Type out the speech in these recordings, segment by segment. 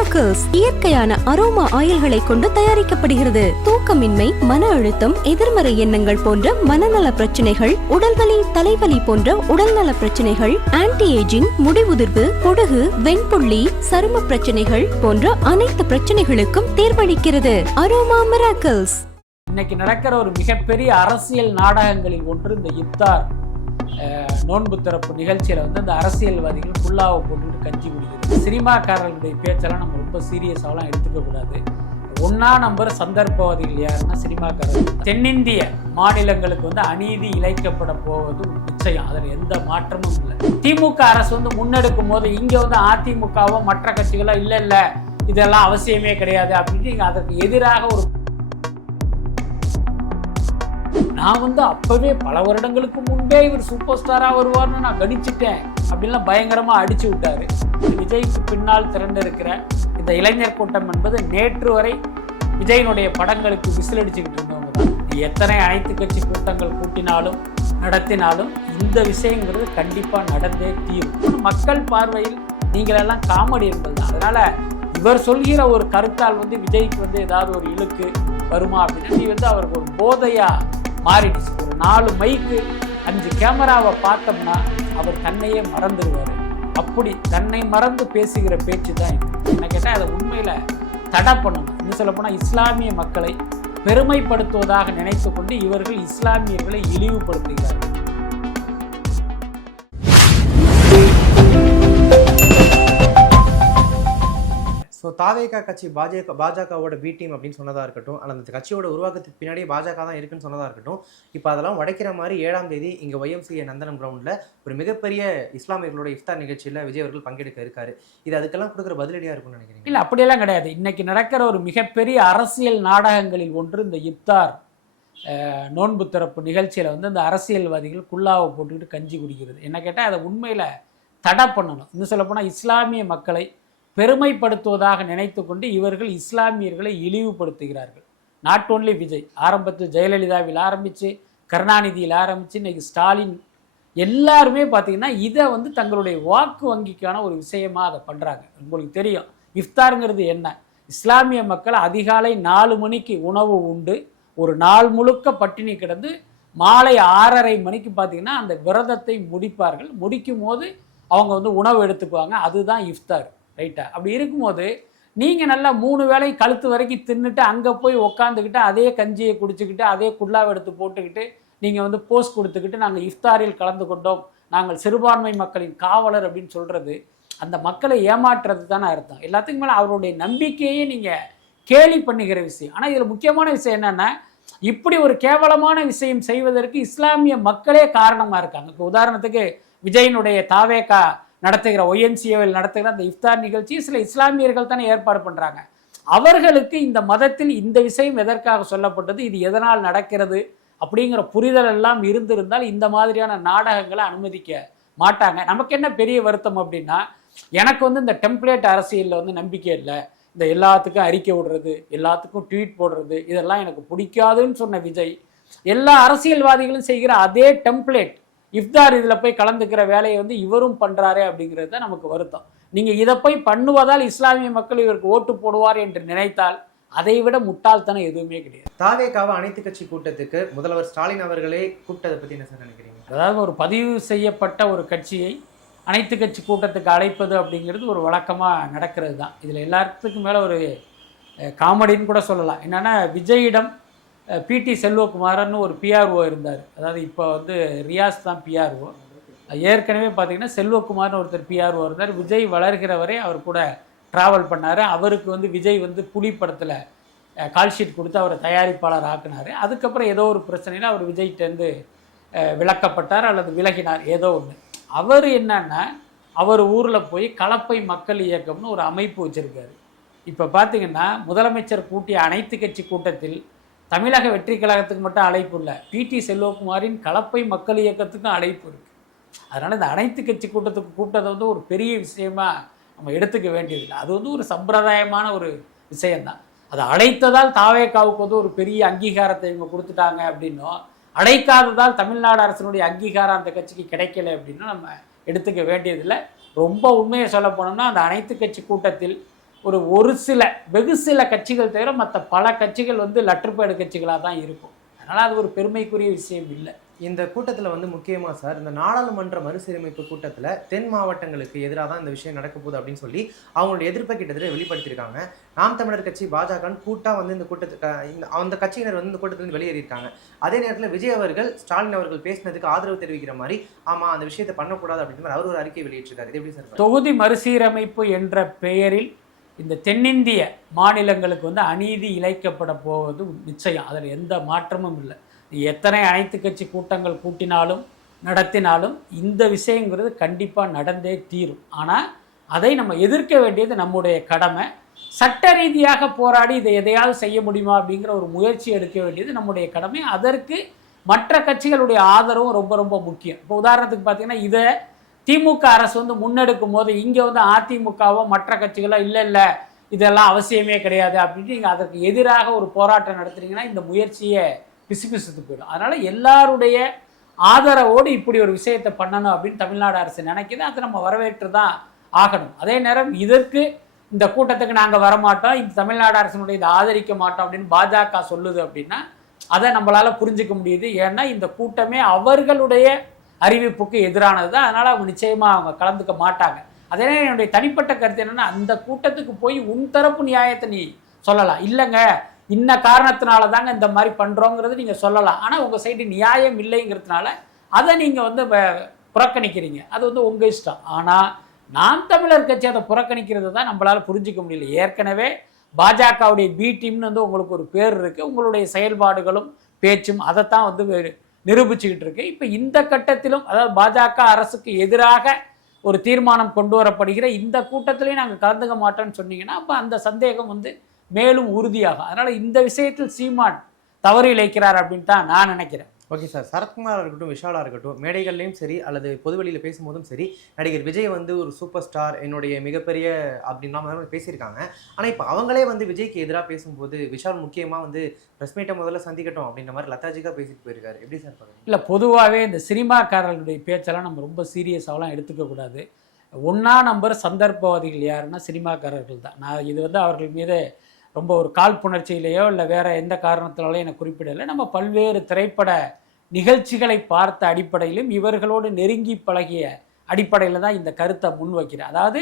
Miracles இயற்கையான aroma ஆயில்களை கொண்டு தயாரிக்கப்படுகிறது. தூக்கமின்மை மன அழுத்தம் எதிர்மறை எண்ணங்கள் போன்ற மனநல பிரச்சனைகள் உடல்வலி தலைவலி போன்ற உடல்நல பிரச்சனைகள் ஆன்டி ஏஜிங் முடிவுதிர்வு பொடுகு வெண்புள்ளி சரும பிரச்சனைகள் போன்ற அனைத்து பிரச்சனைகளுக்கும் தேர்வளிக்கிறது. அரோமா மிராக்கிள்ஸ் இன்னைக்கு நடக்கிற ஒரு மிகப்பெரிய அரசியல் நாடகங்களில் ஒன்று இந்த இப்தார். நோன்பு திறப்பு நிகழ்ச்சியில் வந்து அந்த அரசியல்வாதிகள் புல்லாவை போட்டுக்கிட்டு கஞ்சி குடிக்கிறது. சினிமாக்காரர்களுடைய பேச்செல்லாம் நம்ம ரொம்ப சீரியஸாகலாம் எடுத்துக்கக்கூடாது ஒன்றா ஒன்னா நம்பர் சந்தர்ப்பவாதிகள் யாருன்னா சினிமாக்காரர்கள். தென்னிந்திய மாநிலங்களுக்கு வந்து அநீதி இழைக்கப்பட போவது நிச்சயம். அதில் எந்த மாற்றமும் இல்லை. திமுக அரசு வந்து முன்னெடுக்கும் போது இங்கே வந்து அதிமுகவோ மற்ற கட்சிகளோ இல்லை இல்லை. இதெல்லாம் அவசியமே கிடையாது அப்படின்ட்டு இங்கே அதற்கு எதிராக ஒரு நான் வந்து அப்பவே பல வருடங்களுக்கு முன்பே இவர் சூப்பர் ஸ்டாரா வருவார்னு நான் கணிச்சிட்டேன். அப்படின்லாம் பயங்கரமா அடிச்சு விட்டாரு. விஜய்க்கு பின்னால் திரண்டிருக்கிற இந்த இளைஞர் கூட்டம் என்பது நேற்று வரை விஜயனுடைய படங்களுக்கு விசில் அடிச்சுக்கிட்டு இருந்தவங்க தான். எத்தனை அனைத்து கட்சி கூட்டங்கள் கூட்டினாலும் நடத்தினாலும் இந்த விஷயங்கிறது கண்டிப்பா நடந்தே தீரும். மக்கள் பார்வையில் நீங்கள் எல்லாம் என்பது தான். அதனால இவர் சொல்கிற ஒரு கருத்தால் வந்து விஜய்க்கு வந்து ஏதாவது ஒரு இழுக்கு வருமா அப்படின்னா நீ வந்து அவருக்கு ஒரு போதையாக மாறிடுச்சு. ஒரு நாலு மைக்கு அஞ்சு கேமராவை பார்த்தோம்னா அவர் தன்னையே மறந்துடுவார் அப்படி தன்னை மறந்து பேசுகிற பேச்சு தான் என்ன கேட்டால் அதை உண்மையில் தடை பண்ணணும். இன்னும் சொல்லப்போனால் இஸ்லாமிய மக்களை பெருமைப்படுத்துவதாக நினைத்து கொண்டு இவர்கள் இஸ்லாமியர்களை இழிவுபடுத்துகிறார்கள். ஸோ தாவேகா கட்சி பாஜக பாஜகவோட பி டீம் அப்படின்னு சொன்னதாக இருக்கட்டும் அந்த கட்சியோட உருவாக்கத்துக்கு பின்னாடியே பாஜக தான் இருக்குன்னு சொன்னதாக இருக்கட்டும் இப்போ அதெல்லாம் உடைக்கிற மாதிரி ஏழாம் தேதி இங்கே ஒய்எம்சிஏ நந்தனம் கிரவுண்டில் ஒரு மிகப்பெரிய இஸ்லாமியர்களோட இஃப்தார் நிகழ்ச்சியில் விஜய் அவர்கள் பங்கெடுக்க இருக்காரு. இது அதுக்கெல்லாம் கொடுக்குற பதிலடியாக இருக்கும்னு நினைக்கிறேன் இல்லை அப்படியெல்லாம் கிடையாது. இன்னைக்கு நடக்கிற ஒரு மிகப்பெரிய அரசியல் நாடகங்களில் ஒன்று இந்த இஃப்தார் நோன்பு திறப்பு நிகழ்ச்சியில் வந்து இந்த அரசியல்வாதிகள் குல்லாவை போட்டுக்கிட்டு கஞ்சி குடிக்கிறது. என்ன கேட்டால் அதை உண்மையில் தடை பண்ணணும். இன்னும் சொல்லப்போனால் இஸ்லாமிய மக்களை பெருமைப்படுத்துவதாக நினைத்து கொண்டு இவர்கள் இஸ்லாமியர்களை இழிவுபடுத்துகிறார்கள். நாட் ஓன்லி விஜய் ஆரம்பத்தில் ஜெயலலிதாவில் ஆரம்பித்து கருணாநிதியில் ஆரம்பித்து இன்னைக்கு ஸ்டாலின் எல்லாருமே பார்த்தீங்கன்னா இதை வந்து தங்களுடைய வாக்கு வங்கிக்கான ஒரு விஷயமாக அதை பண்ணுறாங்க உங்களுக்கு தெரியும் இஃப்தாருங்கிறது என்ன? இஸ்லாமிய மக்கள் அதிகாலை நாலு மணிக்கு உணவு உண்டு. ஒரு நாள் முழுக்க பட்டினி கிடந்து மாலை ஆறரை மணிக்கு பார்த்தீங்கன்னா அந்த விரதத்தை முடிப்பார்கள். முடிக்கும் போது அவங்க வந்து உணவு எடுத்துக்குவாங்க. அதுதான் இஃப்தார். ரைட்டா அப்படி இருக்கும்போது நீங்கள் நல்லா மூணு வேளை கழுத்து வரைக்கும் தின்னுட்டு அங்கே போய் உக்காந்துக்கிட்டு அதே கஞ்சியை குடிச்சுக்கிட்டு அதே குல்லாவை எடுத்து போட்டுக்கிட்டு நீங்கள் வந்து போஸ்ட் கொடுத்துக்கிட்டு நாங்கள் இஃப்தாரில் கலந்து கொண்டோம். நாங்கள் சிறுபான்மை மக்களின் காவலர் அப்படின்னு சொல்கிறது அந்த மக்களை ஏமாற்றுறது தானே அர்த்தம். எல்லாத்துக்கும் மேலே அவருடைய நம்பிக்கையே நீங்கள் கேலி பண்ணுகிற விஷயம். ஆனால் இதில் முக்கியமான விஷயம் என்னென்னா இப்படி ஒரு கேவலமான விஷயம் செய்வதற்கு இஸ்லாமிய மக்களே காரணமாக இருக்காங்க. இப்போ உதாரணத்துக்கு விஜயனுடைய தாவேக்கா நடத்துகிற ஒய்எம்சிஏவில் நடத்துகிற அந்த இஃப்தார் நிகழ்ச்சி சில இஸ்லாமியர்கள் தானே ஏற்பாடு பண்ணுறாங்க அவர்களுக்கு இந்த மதத்தில் இந்த விஷயம் எதற்காக சொல்லப்பட்டது இது எதனால் நடக்கிறது அப்படிங்கிற புரிதல் எல்லாம் இருந்திருந்தால் இந்த மாதிரியான நாடகங்களை அனுமதிக்க மாட்டாங்க. நமக்கு என்ன பெரிய வருத்தம் அப்படின்னா எனக்கு வந்து இந்த டெம்ப்ளேட் அரசியலில் வந்து நம்பிக்கை இல்லை. இந்த எல்லாத்துக்கும் அறிக்கை விடுறது எல்லாத்துக்கும் ட்வீட் போடுறது இதெல்லாம் எனக்கு பிடிக்காதுன்னு சொன்ன விஜய் எல்லா அரசியல்வாதிகளும் செய்கிற அதே டெம்ப்ளேட் இஃப்தார் இதில் போய் கலந்துக்கிற வேலையை வந்து இவரும் பண்ணுறாரே அப்படிங்கிறது தான் நமக்கு வருத்தம். நீங்கள் இதை போய் பண்ணுவதால் இஸ்லாமிய மக்கள் இவருக்கு ஓட்டு போடுவார் என்று நினைத்தால் அதை விட முட்டாள்தனம் எதுவுமே கிடையாது. தாவேகாவை அனைத்து கட்சி கூட்டத்துக்கு முதல்வர் ஸ்டாலின் அவர்களே கூப்பிட்டதை பற்றி என்ன சார் நினைக்கிறீங்க? அதாவது ஒரு பதிவு செய்யப்பட்ட ஒரு கட்சியை அனைத்து கட்சி கூட்டத்துக்கு அழைப்பது அப்படிங்கிறது ஒரு வழக்கமாக நடக்கிறது தான். இதில் எல்லாத்துக்கும் மேலே ஒரு காமெடின்னு கூட சொல்லலாம். என்னென்னா விஜயிடம் பிடி செல்வகுமாரன்னு ஒரு பிஆர்ஓ இருந்தார். அதாவது இப்போ வந்து ரியாஸ் தான் பிஆர்ஓ ஏற்கனவே பார்த்தீங்கன்னா செல்வகுமார்னு ஒருத்தர் பிஆர்ஓ இருந்தார். விஜய் வளர்கிற வரை அவர் கூட ட்ராவல் பண்ணார். அவருக்கு வந்து விஜய் வந்து புலி படத்தில் கால் ஷீட் கொடுத்து அவரை தயாரிப்பாளர் ஆக்குனார். அதுக்கப்புறம் ஏதோ ஒரு பிரச்சனையில் அவர் விஜய்கிட்டேருந்து விளக்கப்பட்டார் விலக்கப்பட்டார் அல்லது விலகினார் ஏதோ ஒன்று அவர் என்னன்னா அவர் ஊரில் போய் கலப்பை மக்கள் இயக்கம்னு ஒரு அமைப்பு வச்சுருக்காரு. இப்போ பார்த்தீங்கன்னா முதலமைச்சர் கூட்டிய அனைத்து கட்சி கூட்டத்தில் தமிழக வெற்றி கழகத்துக்கு மட்டும் அழைப்பு இல்லை. பிடி செல்வகுமாரின் கலப்பை மக்கள் இயக்கத்துக்கும் அழைப்பு இருக்குது அதனால் இந்த அனைத்து கட்சி கூட்டத்துக்கு கூப்பிட்டதை வந்து ஒரு பெரிய விஷயமா நம்ம எடுத்துக்க வேண்டியதில்லை. அது வந்து ஒரு சம்பிரதாயமான ஒரு விஷயந்தான் அதை அழைத்ததால் தாவேக்காவுக்கு வந்து ஒரு பெரிய அங்கீகாரத்தை இவங்க கொடுத்துட்டாங்க அப்படின்னும் அழைக்காததால் தமிழ்நாடு அரசினுடைய அங்கீகாரம் அந்த கட்சிக்கு கிடைக்கல அப்படின்னும் நம்ம எடுத்துக்க வேண்டியதில்லை. ரொம்ப உண்மையை சொல்ல போனோம்னா அந்த அனைத்து கட்சி கூட்டத்தில் ஒரு ஒரு சில வெகு சில கட்சிகள் தவிர மற்ற பல கட்சிகள் வந்து லற்றுப்பேடு கட்சிகளாக தான் இருக்கும். அதனால் அது ஒரு பெருமைக்குரிய விஷயம் இல்லை. இந்த கூட்டத்தில் வந்து முக்கியமாக சார் இந்த நாடாளுமன்ற மறுசீரமைப்பு கூட்டத்தில் தென் மாவட்டங்களுக்கு எதிராக தான் இந்த விஷயம் நடக்க போகுது அப்படின்னு சொல்லி அவங்களோட எதிர்ப்பை கிட்டத்தட்ட வெளிப்படுத்தியிருக்காங்க. நாம் தமிழர் கட்சி பாஜக கூட்டா வந்து இந்த கூட்டத்துக்கு இந்த அந்த கட்சியினர் வந்து இந்த கூட்டத்திலிருந்து வெளியேறியிருக்காங்க. அதே நேரத்தில் விஜய் அவர்கள் ஸ்டாலின் அவர்கள் பேசினதுக்கு ஆதரவு தெரிவிக்கிற மாதிரி ஆமாம் அந்த விஷயத்தை பண்ணக்கூடாது அப்படின்ற மாதிரி அவர் ஒரு அறிக்கை வெளியிட்டிருக்காரு. இது எப்படி சார்? தொகுதி மறுசீரமைப்பு என்ற பெயரில் இந்த தென்னிந்திய மாநிலங்களுக்கு வந்து அநீதி இழைக்கப்பட போவது நிச்சயம். அதில் எந்த மாற்றமும் இல்லை. எத்தனை அனைத்து கட்சி கூட்டங்கள் கூட்டினாலும் நடத்தினாலும் இந்த விஷயங்கிறது கண்டிப்பாக நடந்தே தீரும். ஆனால் அதை நம்ம எதிர்க்க வேண்டியது நம்முடைய கடமை. சட்ட ரீதியாக போராடி இதை எதையாவது செய்ய முடியுமா அப்படிங்கிற ஒரு முயற்சி எடுக்க வேண்டியது நம்முடைய கடமை. அதற்கு மற்ற கட்சிகளுடைய ஆதரவும் ரொம்ப ரொம்ப முக்கியம். இப்போ உதாரணத்துக்கு பார்த்தீங்கன்னா இதை திமுக அரசு வந்து முன்னெடுக்கும் போது இங்கே வந்து அதிமுகவோ மற்ற கட்சிகளோ இல்லை இல்லை இதெல்லாம் அவசியமே கிடையாது அப்படின்ட்டு நீங்கள் அதற்கு எதிராக ஒரு போராட்டம் நடத்துறீங்கன்னா இந்த முயற்சியை பிசுபிசுத்து போயிடும். அதனால் எல்லாருடைய ஆதரவோடு இப்படி ஒரு விஷயத்தை பண்ணணும் அப்படின்னு தமிழ்நாடு அரசு நினைக்கிது. அதை நம்ம வரவேற்று தான் ஆகணும். அதே நேரம் இதற்கு இந்த கூட்டத்துக்கு நாங்கள் வரமாட்டோம். இந்த தமிழ்நாடு அரசினுடைய இதை ஆதரிக்க மாட்டோம் அப்படின்னு பாஜக சொல்லுது அப்படின்னா அதை நம்மளால் புரிஞ்சுக்க முடியுது. ஏன்னா இந்த கூட்டமே அவர்களுடைய அறிவிப்புக்கு எதிரானது தான். அதனால் அவங்க நிச்சயமாக அவங்க கலந்துக்க மாட்டாங்க. அதே என்னுடைய தனிப்பட்ட கருத்து என்னென்னா அந்த கூட்டத்துக்கு போய் உன் தரப்பு நியாயத்தை நீ சொல்லலாம். இல்லைங்க இன்ன காரணத்தினால தாங்க இந்த மாதிரி பண்ணுறோங்கிறது நீங்கள் சொல்லலாம். ஆனால் உங்கள் சைடு நியாயம் இல்லைங்கிறதுனால அதை நீங்கள் வந்து வ- புறக்கணிக்கிறீங்க. அது வந்து உங்கள் இஷ்டம். ஆனால் நாம் தமிழர் கட்சி அதை புறக்கணிக்கிறது தான் நம்மளால் புரிஞ்சிக்க முடியல. ஏற்கனவே பாஜகவுடைய பி டீம்னு வந்து உங்களுக்கு ஒரு பேர் இருக்குது உங்களுடைய செயல்பாடுகளும் பேச்சும் அதைத்தான் வந்து நிரூபிச்சுக்கிட்டு இருக்கு. இப்போ இந்த கட்டத்திலும் அதாவது பாஜக அரசுக்கு எதிராக ஒரு தீர்மானம் கொண்டு வரப்படுகிற இந்த கூட்டத்திலையும் நாங்கள் கலந்துக்க மாட்டோம்னு சொன்னீங்கன்னா அப்போ அந்த சந்தேகம் வந்து மேலும் உறுதியாகும். அதனால் இந்த விஷயத்தில் சீமான் தவறு இழைக்கிறார் அப்படின்னு தான் நான் நினைக்கிறேன். Okay sir. சரத்குமாராக இருக்கட்டும் விஷாலாக இருக்கட்டும் மேடைகள்லையும் சரி அல்லது பொதுவெளியில் பேசும்போதும் சரி நடிகர் விஜய் வந்து ஒரு சூப்பர் ஸ்டார் என்னுடைய மிகப்பெரிய அப்படின்லாம் பேசியிருக்காங்க. ஆனால் இப்போ அவங்களே வந்து விஜய்க்கு எதிராக பேசும்போது விஷால் முக்கியமாக வந்து ப்ரெஸ் மீட்டை முதல்ல சந்திக்கட்டும் அப்படின்ற மாதிரி லதாஜிக்காக பேசிட்டு போயிருக்காரு. எப்படி சார் பாருங்க இல்லை பொதுவாகவே இந்த சினிமாக்காரர்களுடைய பேச்செல்லாம் நம்ம ரொம்ப சீரியஸாகலாம் எடுத்துக்கக்கூடாது ஒன்றா நம்பர் சந்தர்ப்பவாதிகள் யாருன்னா சினிமாக்காரர்கள் தான். நான் இது வந்து அவர்கள் மீது ரொம்ப ஒரு காழ்ப்புணர்ச்சியிலேயோ இல்லை வேற எந்த காரணத்தினாலும் எனக்கு குறிப்பிடலை. நம்ம பல்வேறு திரைப்பட நிகழ்ச்சிகளை பார்த்த அடிப்படையிலும் இவர்களோடு நெருங்கி பழகிய அடிப்படையில் தான் இந்த கருத்தை முன்வைக்கிறேன் அதாவது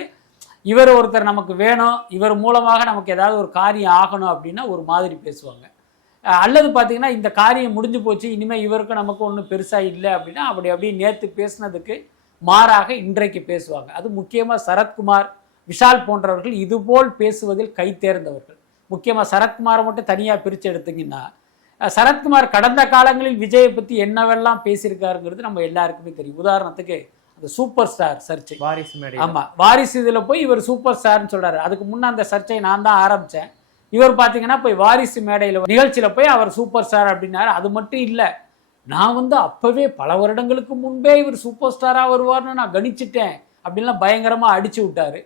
இவர் ஒருத்தர் நமக்கு வேணும் இவர் மூலமாக நமக்கு ஏதாவது ஒரு காரியம் ஆகணும் அப்படின்னா ஒரு மாதிரி பேசுவாங்க. அல்லது பார்த்தீங்கன்னா இந்த காரியம் முடிஞ்சு போச்சு இனிமேல் இவருக்கு நமக்கு ஒன்றும் பெருசாக இல்லை அப்படின்னா அப்படி அப்படியே நேற்று பேசுனதுக்கு மாறாக இன்றைக்கு பேசுவாங்க. அது முக்கியமாக சரத்குமார் விஷால் போன்றவர்கள் இதுபோல் பேசுவதில் கைத்தேர்ந்தவர்கள் முக்கியமாக சரத்குமாரை மட்டும் தனியாக பிரித்து எடுத்தீங்கன்னா சரத்குமார் கடந்த காலங்களில் விஜயை பற்றி என்னவெல்லாம் பேசியிருக்காருங்கிறது நம்ம எல்லாருக்குமே தெரியும். உதாரணத்துக்கு அந்த சூப்பர் ஸ்டார் சர்ச்சை. வாரிசு மேடை ஆமா வாரிசு இதுல போய் இவர் சூப்பர் ஸ்டார்னு சொல்றாரு. அதுக்கு முன்ன அந்த சர்ச்சையை நான் தான் ஆரம்பிச்சேன். இவர் பாத்தீங்கன்னா போய் வாரிசு மேடையில நிகழ்ச்சியில போய் அவர் சூப்பர் ஸ்டார் அப்படின்னாரு. அது மட்டும் இல்ல நான் வந்து அப்பவே பல வருடங்களுக்கு முன்பே இவர் சூப்பர் ஸ்டாரா வருவார்னு நான் கணிச்சிட்டேன். அப்படின்லாம் பயங்கரமா அடிச்சு விட்டாரு.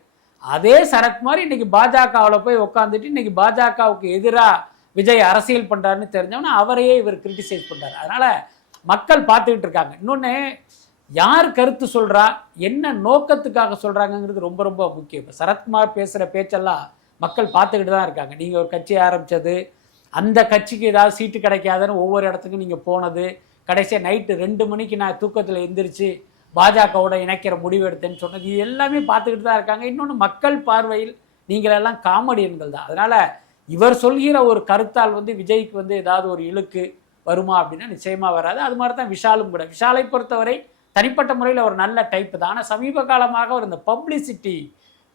அதே சரத்குமார் இன்னைக்கு பாஜகவில் போய் உட்காந்துட்டு இன்னைக்கு பாஜகவுக்கு எதிராக விஜய் அரசியல் பண்ணுறாருன்னு தெரிஞ்சவொன்னே அவரையே இவர் கிரிட்டிசைஸ் பண்ணுறாரு அதனால் மக்கள் பார்த்துக்கிட்டு இருக்காங்க. இன்னொன்று யார் கருத்து சொல்கிறா என்ன நோக்கத்துக்காக சொல்கிறாங்கங்கிறது ரொம்ப ரொம்ப முக்கியம். இப்போ சரத்குமார் பேசுகிற பேச்செல்லாம் மக்கள் பார்த்துக்கிட்டு தான் இருக்காங்க. நீங்கள் ஒரு கட்சி ஆரம்பித்தது அந்த கட்சிக்கு ஏதாவது சீட்டு கிடைக்காதுன்னு ஒவ்வொரு இடத்துக்கும் நீங்கள் போனது கடைசியாக நைட்டு ரெண்டு மணிக்கு நான் தூக்கத்தில் எந்திரிச்சு பாஜகவோட இணைக்கிற முடிவு எடுத்தேன்னு சொன்னது இது எல்லாமே பார்த்துக்கிட்டு தான் இருக்காங்க. இன்னொன்று மக்கள் பார்வையில் நீங்களெல்லாம் காமெடியன்கள் தான். அதனால் இவர் சொல்கிற ஒரு கருத்தால் வந்து விஜய்க்கு வந்து ஏதாவது ஒரு இழுக்கு வருமா அப்படின்னா நிச்சயமாக வராது. அது மாதிரி தான் விஷாலும் கூட. விஷாலை பொறுத்தவரை தனிப்பட்ட முறையில் ஒரு நல்ல டைப் தான். ஆனால் சமீப காலமாக அவர் இந்த பப்ளிசிட்டி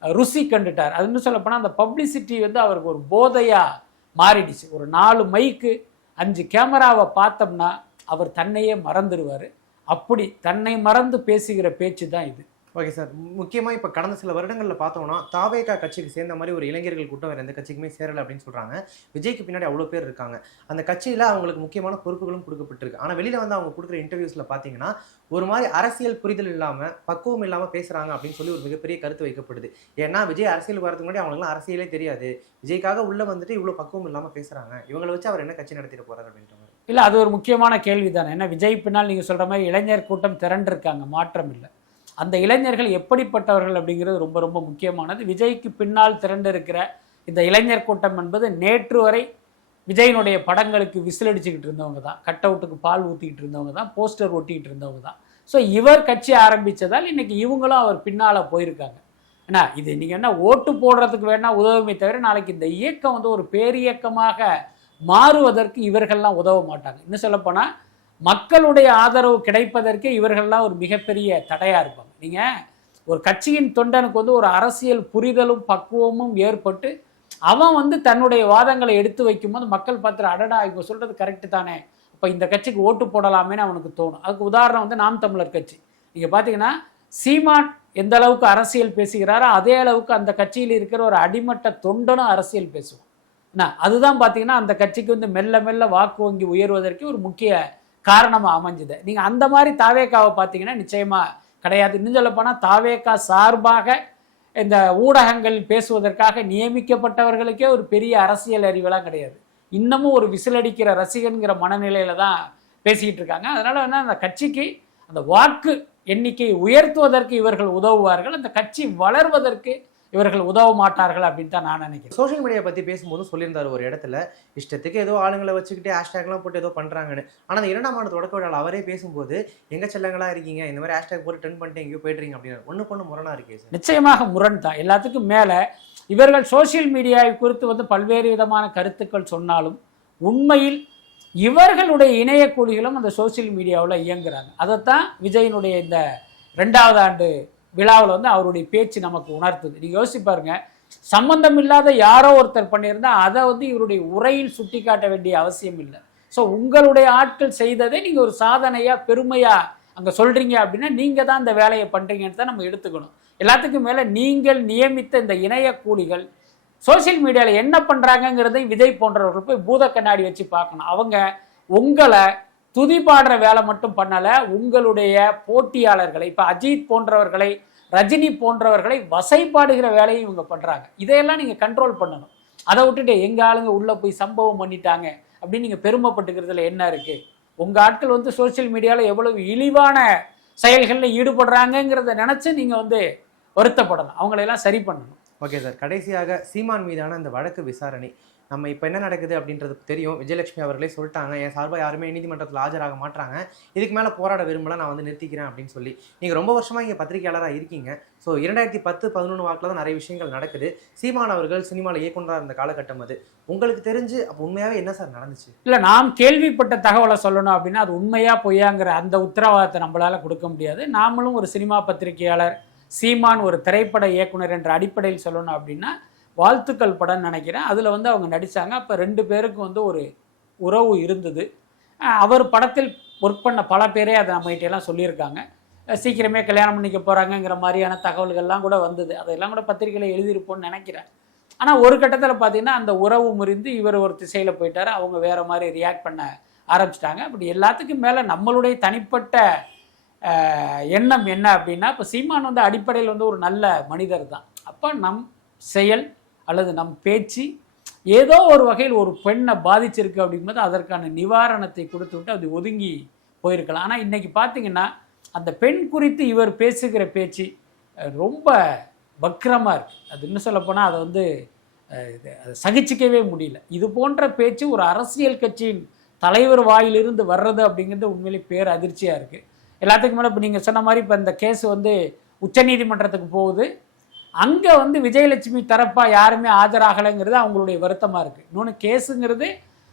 ருசி கண்டுட்டார். அது சொல்லப்போனால் அந்த பப்ளிசிட்டி வந்து அவருக்கு ஒரு போதையாக மாறிடுச்சு. ஒரு நாலு மைக்கு அஞ்சு கேமராவை பார்த்தோம்னா அவர் தன்னையே மறந்துடுவார். அப்படி தன்னை மறந்து பேசுகிற பேச்சு தான் இது. ஓகே சார் முக்கியமாக இப்போ கடந்த சில வருடங்களில் பார்த்தோம்னா தாவேகா கட்சிக்கு சேர்ந்த மாதிரி ஒரு இளைஞர்கள் கூட்டம் வேறு எந்த கட்சிக்குமே சேரலை அப்படின்னு சொல்கிறாங்க விஜய்க்கு பின்னாடி அவ்வளோ பேர் இருக்காங்க. அந்த கட்சியில் அவங்களுக்கு முக்கியமான பொறுப்புகளும் கொடுக்கப்பட்டிருக்கு. ஆனால் வெளியில் வந்து அவங்க கொடுக்குற இன்டர்வியூஸில் பார்த்தீங்கன்னா ஒரு மாதிரி அரசியல் புரிதல் இல்லாமல் பக்குவம் இல்லாமல் பேசுகிறாங்க அப்படின்னு சொல்லி ஒரு மிகப்பெரிய கருத்து வைக்கப்படுது. ஏன்னா விஜய் அரசியல் வரதுக்கு முன்னாடி அவங்களுக்குலாம் அரசியலே தெரியாது. விஜய்க்காக உள்ளே வந்துட்டு இவ்வளோ பக்குவம் இல்லாமல் பேசுகிறாங்க இவங்களை வச்சு அவர் என்ன கட்சி நடத்திட்டு போகிறார் அப்படின்ற இல்லை அது ஒரு முக்கியமான கேள்வி தானே ஏன்னா விஜய் பின்னால் நீங்கள் சொல்கிற மாதிரி இளைஞர் கூட்டம் திரண்டிருக்காங்க மாற்றம் இல்லை. அந்த இளைஞர்கள் எப்படிப்பட்டவர்கள் அப்படிங்கிறது ரொம்ப ரொம்ப முக்கியமானது. விஜய்க்கு பின்னால் திரண்டிருக்கிற இந்த இளைஞர் கூட்டம் என்பது நேற்று வரை விஜயனுடைய படங்களுக்கு விசிலடிச்சுக்கிட்டு இருந்தவங்க தான். கட் அவுட்டுக்கு பால் ஊற்றிக்கிட்டு இருந்தவங்க தான் போஸ்டர் ஒட்டிக்கிட்டு இருந்தவங்க தான். ஸோ இவர் கட்சி ஆரம்பித்ததால் இன்றைக்கி இவங்களும் அவர் பின்னால் போயிருக்காங்க. ஏன்னா இது நீங்கள் என்ன ஓட்டு போடுறதுக்கு வேணால் உதவுமே தவிர நாளைக்கு இந்த இயக்கம் வந்து ஒரு பேரியக்கமாக மாறுவதற்கு இவர்கள்லாம் உதவ மாட்டாங்க. இன்னும் சொல்லப்போனால் மக்களுடைய ஆதரவு கிடைப்பதற்கே இவர்கள்லாம் ஒரு மிகப்பெரிய தடையாக இருப்பாங்க. நீங்கள் ஒரு கட்சியின் தொண்டனுக்கு வந்து ஒரு அரசியல் புரிதலும் பக்குவமும் ஏற்பட்டு அவன் வந்து தன்னுடைய வாதங்களை எடுத்து வைக்கும்போது மக்கள் பார்த்துட்டு அடடா இவங்க சொல்கிறது கரெக்டு தானே. இப்போ இந்த கட்சிக்கு ஓட்டு போடலாமேன்னு அவனுக்கு தோணும். அதுக்கு உதாரணம் வந்து நாம் தமிழர் கட்சி. நீங்கள் பார்த்தீங்கன்னா சீமான் எந்த அளவுக்கு அரசியல் பேசுகிறாரோ அதே அளவுக்கு அந்த கட்சியில் இருக்கிற ஒரு அடிமட்ட தொண்டனும் அரசியல் பேசுவான். அதுதான் பார்த்தீங்கன்னா அந்த கட்சிக்கு வந்து மெல்ல மெல்ல வாக்கு வங்கி உயர்வதற்கு ஒரு முக்கிய காரணமாக அமைஞ்சுது. நீங்கள் அந்த மாதிரி தாவேக்காவை பார்த்தீங்கன்னா நிச்சயமாக கிடையாது. இன்னும் சொல்லப்போனால் தாவேக்கா சார்பாக இந்த ஊடகங்கள் பேசுவதற்காக நியமிக்கப்பட்டவர்களுக்கே ஒரு பெரிய அரசியல் அறிவெல்லாம் கிடையாது. இன்னமும் ஒரு விசிலடிக்கிற ரசிகன்கிற மனநிலையில தான் பேசிக்கிட்டு இருக்காங்க. அதனால என்ன அந்த கட்சிக்கு அந்த வாக்கு எண்ணிக்கையை உயர்த்துவதற்கு இவர்கள் உதவுவார்கள். அந்த கட்சி வளர்வதற்கு இவர்கள் உதவ மாட்டார்கள் அப்படின்னு தான் நான் நினைக்கிறேன். சோஷியல் மீடியா பற்றி பேசும்போது சொல்லியிருந்தார் ஒரு இடத்துல இஷ்டத்துக்கு ஏதோ ஆளுங்களை வச்சுக்கிட்டு ஹேஷ்டேக்லாம் போட்டு ஏதோ பண்ணுறாங்கன்னு ஆனால் அந்த இரண்டாம் ஆண்டு தொடக்க விழாவில் அவரே பேசும்போது எங்க செல்லங்களா இருக்கீங்க? இந்த மாதிரி ஹேஷ்டேக் போட்டு ட்ரெண்ட் பண்ணிட்டு எங்கேயோ போயிட்டுறீங்க அப்படின்னு. ஒன்று பொண்ணு முரணா இருக்கே நிச்சயமாக முரண் தான். எல்லாத்துக்கும் மேலே இவர்கள் சோஷியல் மீடியாவை குறித்து வந்து பல்வேறு விதமான கருத்துக்கள் சொன்னாலும் உண்மையில் இவர்களுடைய இணைய கூலிகளும் அந்த சோஷியல் மீடியாவில் இயங்குறாங்க. அதைத்தான் விஜயனுடைய இந்த ரெண்டாவது ஆண்டு விழாவில் வந்து அவருடைய பேச்சு நமக்கு உணர்த்துது. நீங்கள் யோசிச்சு பாருங்க. சம்பந்தம் இல்லாத யாரோ ஒருத்தர் பண்ணியிருந்தா அதை வந்து இவருடைய உரையில் சுட்டி காட்ட வேண்டிய அவசியம் இல்லை. ஸோ உங்களுடைய ஆட்கள் செய்ததை நீங்கள் ஒரு சாதனையாக பெருமையாக அங்கே சொல்கிறீங்க அப்படின்னா நீங்கள் தான் இந்த வேலையை பண்ணுறீங்கன்னு தான் நம்ம எடுத்துக்கணும். எல்லாத்துக்கும் மேலே நீங்கள் நியமித்த இந்த இணைய கூலிகள் சோஷியல் மீடியாவில் என்ன பண்ணுறாங்கங்கிறதை விதை போன்றவர்கள் போய் பூத கண்ணாடி வச்சு பார்க்கணும். அவங்க உங்களை துதிபாடுற வேலை மட்டும் பண்ணலை உங்களுடைய போட்டியாளர்களை இப்போ அஜித் போன்றவர்களை ரஜினி போன்றவர்களை வசைப்பாடுகிற வேலையும் இவங்க பண்ணுறாங்க இதையெல்லாம் நீங்கள் கண்ட்ரோல் பண்ணணும். அதை விட்டுட்டு எங்கள் ஆளுங்க உள்ளே போய் சம்பவம் பண்ணிட்டாங்க அப்படின்னு நீங்கள் பெருமைப்பட்டுக்கிறதுல என்ன இருக்குது உங்கள் ஆட்கள் வந்து சோஷியல் மீடியாவில் எவ்வளவு இழிவான செயல்களில் ஈடுபடுறாங்கங்கிறத நினச்சி நீங்கள் வந்து வருத்தப்படணும். அவங்களையெல்லாம் சரி பண்ணணும். ஓகே சார் கடைசியாக சீமான் மீதான இந்த வழக்கு விசாரணை. நம்ம இப்போ என்ன நடக்குது அப்படின்றது தெரியும். விஜயலட்சுமி அவர்களே சொல்லிட்டாங்க. என் சார்பாக யாருமே நீதிமன்றத்தில் ஆஜராக மாட்டாங்க. இதுக்கு மேலே போராட விரும்பல. நான் வந்து நிறுத்திக்கிறேன் அப்படின்னு சொல்லி. நீங்கள் ரொம்ப வருஷமாக இங்கே பத்திரிகையாளராக இருக்கீங்க. ஸோ இரண்டாயிரத்தி பத்து பதினொன்று வாக்கில் தான் நிறைய விஷயங்கள் நடக்குது. சீமான் அவர்கள் சினிமாவில் இயக்குனராக இருந்த காலகட்டம் அது. உங்களுக்கு தெரிஞ்சு அப்போ உண்மையாகவே என்ன சார் நடந்துச்சு? இல்லை நாம் கேள்விப்பட்ட தகவலை சொல்லணும் அப்படின்னா அது உண்மையாக பொய்யாங்கிற அந்த உத்தரவாதத்தை நம்மளால் கொடுக்க முடியாது. நாமளும் ஒரு சினிமா பத்திரிகையாளர் சீமான் ஒரு திரைப்பட இயக்குனர் என்ற அடிப்படையில் சொல்லணும் அப்படின்னா வாழ்த்துக்கள் படம்னு நினைக்கிறேன். அதில் வந்து அவங்க நடித்தாங்க அப்போ ரெண்டு பேருக்கும் வந்து ஒரு உறவு இருந்தது. அவர் படத்தில் ஒர்க் பண்ண பல பேரே அதை நம்மகிட்ட எல்லாம் சொல்லியிருக்காங்க. சீக்கிரமே கல்யாணம் பண்ணிக்க போகிறாங்கங்கிற மாதிரியான தகவல்கள்லாம் கூட வந்தது. அதெல்லாம் கூட பத்திரிகையில் எழுதியிருப்போம்னு நினைக்கிறேன். ஆனால் ஒரு கட்டத்தில் பார்த்தீங்கன்னா அந்த உறவு முறிந்து இவர் ஒரு திசையில் போயிட்டார். அவங்க வேறு மாதிரி ரியாக்ட் பண்ண ஆரம்பிச்சிட்டாங்க. அப்படி எல்லாத்துக்கும் மேலே நம்மளுடைய தனிப்பட்ட எண்ணம் என்ன அப்படின்னா இப்போ சீமான் வந்து அடிப்படையில் வந்து ஒரு நல்ல மனிதர் தான் அப்போ நம் செயல் அல்லது நம் பேச்சு ஏதோ ஒரு வகையில் ஒரு பெண்ணை பாதிச்சிருக்கு அப்படிங்கும்போது அதற்கான நிவாரணத்தை கொடுத்து விட்டு அது ஒதுங்கி போயிருக்கலாம். ஆனால் இன்றைக்கி பார்த்தீங்கன்னா அந்த பெண் குறித்து இவர் பேசுகிற பேச்சு ரொம்ப வக்கிரமாக இருக்குது அது இன்னும் சொல்லப்போனால் அதை வந்து இது அதை சகிச்சிக்கவே முடியல. இது போன்ற பேச்சு ஒரு அரசியல் கட்சியின் தலைவர் வாயிலிருந்து வர்றது அப்படிங்கிறது உண்மையிலே பேர் அதிர்ச்சியாக இருக்குது எல்லாத்துக்கும் மேலே இப்போ நீங்கள் சொன்ன மாதிரி இப்போ இந்த கேஸ் வந்து உச்சநீதிமன்றத்துக்கு போகுது. அங்கே வந்து விஜயலட்சுமி தரப்பாக யாருமே ஆஜராகலைங்கிறது அவங்களுடைய வருத்தமாக இருக்குது இன்னொன்று கேஸுங்கிறது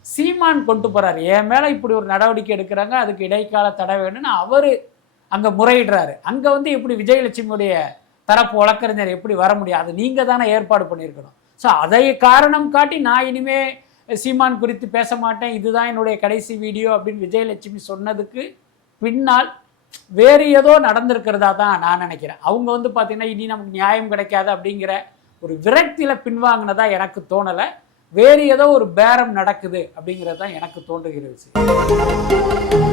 சீமான் கொண்டு போகிறாரு என் மேலே இப்படி ஒரு நடவடிக்கை எடுக்கிறாங்க அதுக்கு இடைக்கால தடை வேணும்னு அவர் அங்கே முறையிடுறாரு. அங்கே வந்து இப்படி விஜயலட்சுமியுடைய தரப்பு வழக்கறிஞர் எப்படி வர முடியும்? அது நீங்கள் தானே ஏற்பாடு பண்ணியிருக்கணும். ஸோ அதை காரணம் காட்டி நான் இனிமே சீமான் குறித்து பேச மாட்டேன். இதுதான் என்னுடைய கடைசி வீடியோ அப்படின்னு விஜயலட்சுமி சொன்னதுக்கு பின்னால் வேறு ஏதோ நடந்திருக்கிறதா தான் நான் நினைக்கிறேன். அவங்க வந்து பார்த்தீங்கன்னா இனி நமக்கு நியாயம் கிடைக்காது அப்படிங்கிற ஒரு விரக்தியில் பின்வாங்கினதா எனக்கு தோணலை. வேறு ஏதோ ஒரு பேரம் நடக்குது அப்படிங்கிறது தான் எனக்கு தோன்றுகிறது